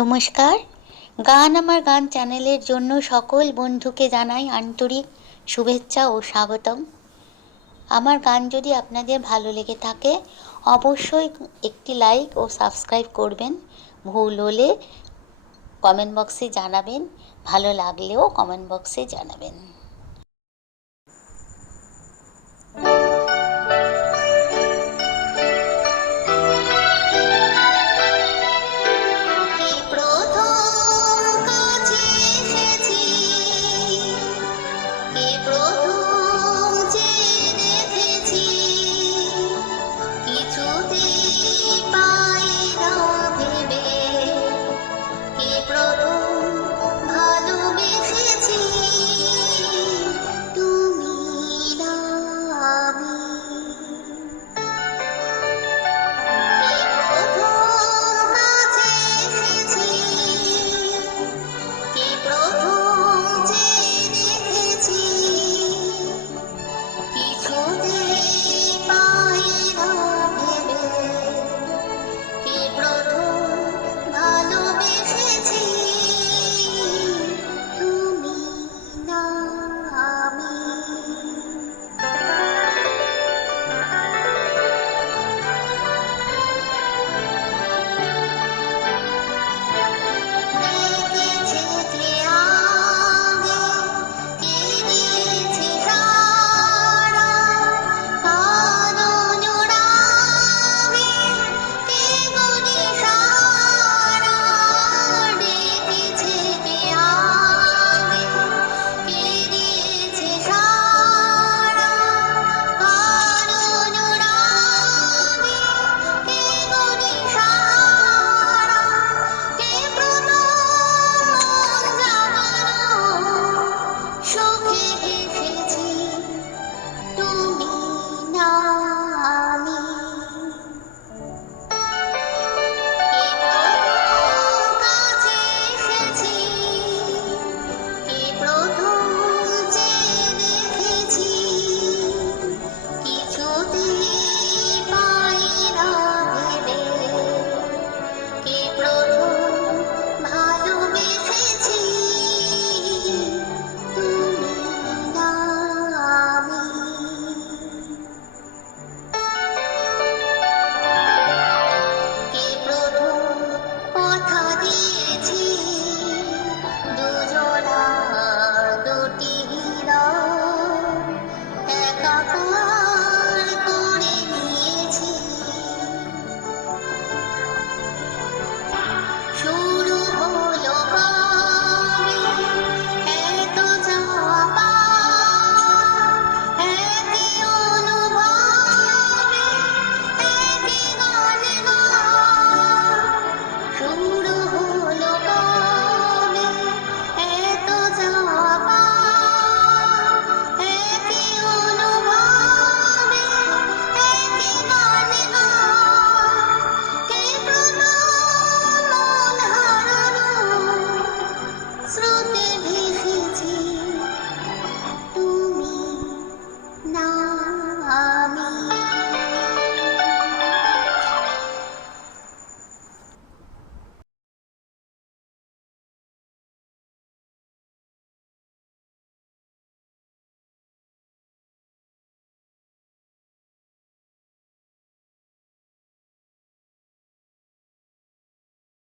নমস্কার। গান আমার গান চ্যানেলের জন্য সকল বন্ধুকে জানাই আন্তরিক শুভেচ্ছা ও স্বাগতম। আমার গান যদি আপনাদের ভালো লেগে থাকে, অবশ্যই একটি লাইক ও সাবস্ক্রাইব করবেন। ভুল হলে কমেন্ট বক্সে জানাবেন, ভালো লাগলেও কমেন্ট বক্সে জানাবেন।